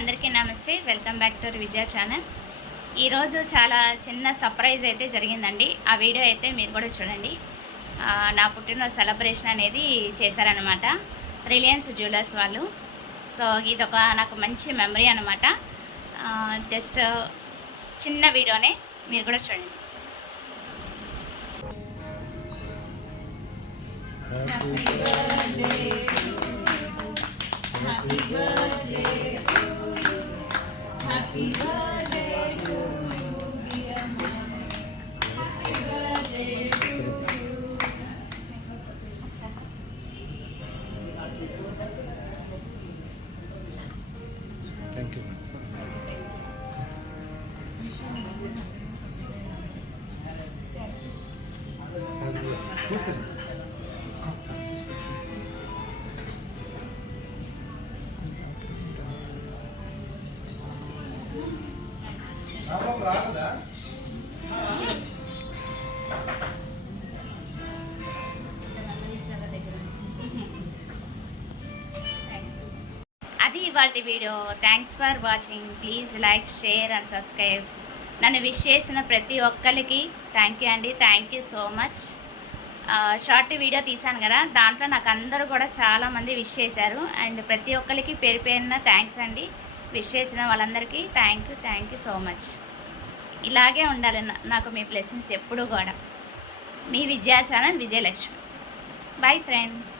అందరికీ నమస్తే. Welcome back to Vijaya channel. ఈరోజు చాలా చిన్న సర్ప్రైజ్ అయితే జరిగిందండి. ఆ వీడియో అయితే మీరు కూడా చూడండి. నా పుట్టినరోజు సెలబ్రేషన్ అనేది చేశారనమాట రిలయన్స్ జ్యువెలర్స్ వాళ్ళు. సో ఇదొక నాకు మంచి మెమరీ అనమాట. జస్ట్ చిన్న వీడియోనే, మీరు కూడా చూడండి. Happy birthday to you. Happy birthday to you, dear mom. Happy birthday to you. Thank you. What's it? అది ఇవాళ video. Thanks for watching. Please like, share and subscribe. నన్ను విష్ చేసిన ప్రతి ఒక్కరికి థ్యాంక్ యూ అండి. Thank you so much. Short video తీశాను కదా, దాంట్లో నాకు అందరూ కూడా చాలామంది విష్ చేశారు. అండ్ ప్రతి ఒక్కరికి పేరు పేరున థ్యాంక్స్ అండి. విష్ చేసిన వాళ్ళందరికీ థ్యాంక్ యూ సో మచ్. ఇలాగే ఉండాలి నాకు మీ బ్లెస్సింగ్స్ ఎప్పుడూ కూడా. మీ Vijaya channel, Vijayalakshmi. Bye friends.